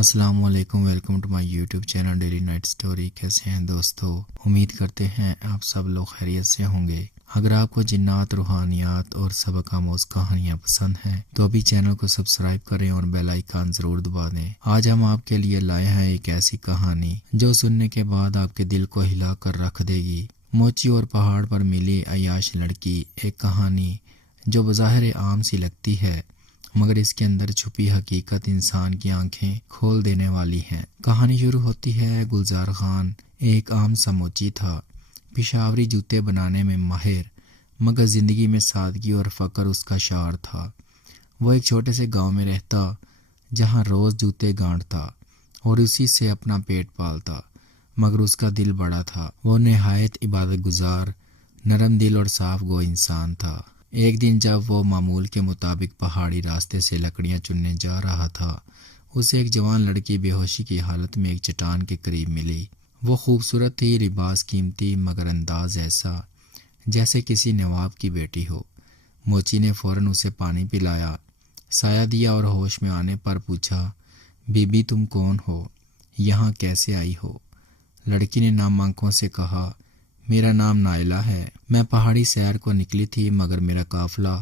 السلام علیکم، welcome to my YouTube channel daily night story. کیسے ہیں دوستو؟ امید کرتے ہیں آپ سب لوگ خیریت سے ہوں گے۔ اگر آپ کو جنات، روحانیات اور سبق آموز کہانیاں پسند ہیں تو ابھی چینل کو سبسکرائب کریں اور بیل آئیکن ضرور دبا دیں۔ آج ہم آپ کے لیے لائے ہیں ایک ایسی کہانی جو سننے کے بعد آپ کے دل کو ہلا کر رکھ دے گی۔ موچی اور پہاڑ پر ملی عیاش لڑکی، ایک کہانی جو بظاہر عام سی لگتی ہے مگر اس کے اندر چھپی حقیقت انسان کی آنکھیں کھول دینے والی ہے۔ کہانی شروع ہوتی ہے۔ گلزار خان ایک عام سا موچی تھا، پشاوری جوتے بنانے میں ماہر، مگر زندگی میں سادگی اور فقر اس کا شعار تھا۔ وہ ایک چھوٹے سے گاؤں میں رہتا جہاں روز جوتے گانٹتا اور اسی سے اپنا پیٹ پالتا، مگر اس کا دل بڑا تھا۔ وہ نہایت عبادت گزار، نرم دل اور صاف گو انسان تھا۔ ایک دن جب وہ معمول کے مطابق پہاڑی راستے سے لکڑیاں چننے جا رہا تھا، اسے ایک جوان لڑکی بے ہوشی کی حالت میں ایک چٹان کے قریب ملی۔ وہ خوبصورت تھی، لباس قیمتی، مگر انداز ایسا جیسے کسی نواب کی بیٹی ہو۔ موچی نے فوراً اسے پانی پلایا، سایہ دیا اور ہوش میں آنے پر پوچھا، بی بی تم کون ہو؟ یہاں کیسے آئی ہو؟ لڑکی نے نام آنکھوں سے کہا، میرا نام نائلہ ہے۔ میں پہاڑی سیر کو نکلی تھی مگر میرا قافلہ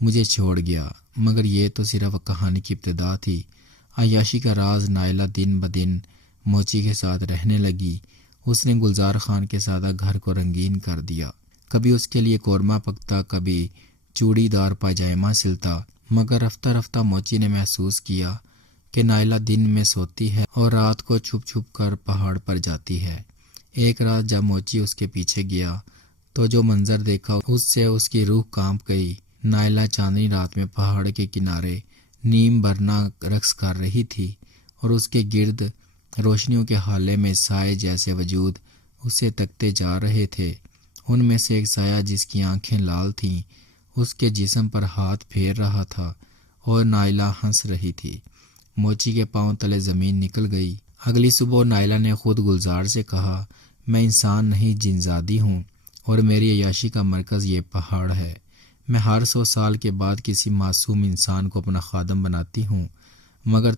مجھے چھوڑ گیا۔ مگر یہ تو صرف کہانی کی ابتدا تھی۔ عیاشی کا راز نائلہ دن بدن موچی کے ساتھ رہنے لگی۔ اس نے گلزار خان کے سادہ گھر کو رنگین کر دیا۔ کبھی اس کے لیے قورمہ پکتا، کبھی چوڑی دار پاجامہ سلتا، مگر رفتہ رفتہ موچی نے محسوس کیا کہ نائلہ دن میں سوتی ہے اور رات کو چھپ چھپ کر پہاڑ پر جاتی ہے۔ ایک رات جب موچی اس کے پیچھے گیا تو جو منظر دیکھا اس سے اس کی روح کانپ گئی۔ نائلہ چاندنی رات میں پہاڑ کے کنارے نیم برنا رقص کر رہی تھی اور اس کے گرد روشنیوں کے حالے میں سائے جیسے وجود اسے تکتے جا رہے تھے۔ ان میں سے ایک سایہ جس کی آنکھیں لال تھیں اس کے جسم پر ہاتھ پھیر رہا تھا اور نائلہ ہنس رہی تھی۔ موچی کے پاؤں تلے زمین نکل گئی۔ اگلی صبح نائلہ نے خود گلزار سے کہا، میں انسان نہیں جنزادی ہوں اور میری عیاشی کا مرکز یہ پہاڑ ہے۔ میں ہر 100 سال کے بعد کسی معصوم انسان کو اپنا خادم بناتی ہوں، مگر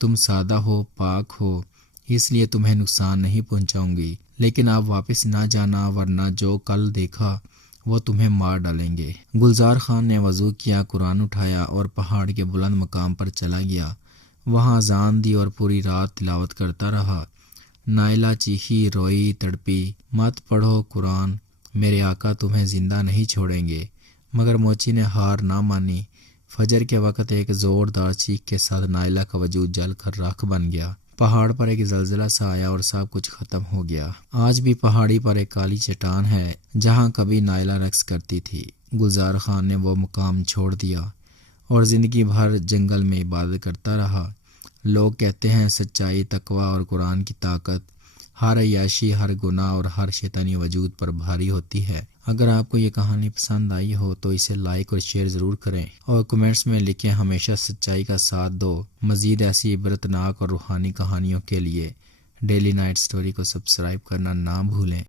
تم سادہ ہو، پاک ہو، اس لیے تمہیں نقصان نہیں پہنچاؤں گی، لیکن آپ واپس نہ جانا ورنہ جو کل دیکھا وہ تمہیں مار ڈالیں گے۔ گلزار خان نے وضو کیا، قرآن اٹھایا اور پہاڑ کے بلند مقام پر چلا گیا۔ وہاں اذان دی اور پوری رات تلاوت کرتا رہا۔ نائلہ چیخی، روئی، تڑپی، مت پڑھو قرآن، میرے آقا تمہیں زندہ نہیں چھوڑیں گے، مگر موچی نے ہار نہ مانی۔ فجر کے وقت ایک زوردار چیخ کے ساتھ نائلہ کا وجود جل کر راکھ بن گیا۔ پہاڑ پر ایک زلزلہ سا آیا اور سب کچھ ختم ہو گیا۔ آج بھی پہاڑی پر ایک کالی چٹان ہے جہاں کبھی نائلہ رقص کرتی تھی۔ گلزار خان نے وہ مقام چھوڑ دیا اور زندگی بھر جنگل میں عبادت کرتا رہا۔ لوگ کہتے ہیں سچائی، تقوی اور قرآن کی طاقت ہر عیاشی، ہر گناہ اور ہر شیطانی وجود پر بھاری ہوتی ہے۔ اگر آپ کو یہ کہانی پسند آئی ہو تو اسے لائک اور شیئر ضرور کریں اور کمنٹس میں لکھیں ہمیشہ سچائی کا ساتھ دو۔ مزید ایسی عبرتناک اور روحانی کہانیوں کے لیے ڈیلی نائٹ سٹوری کو سبسکرائب کرنا نہ بھولیں۔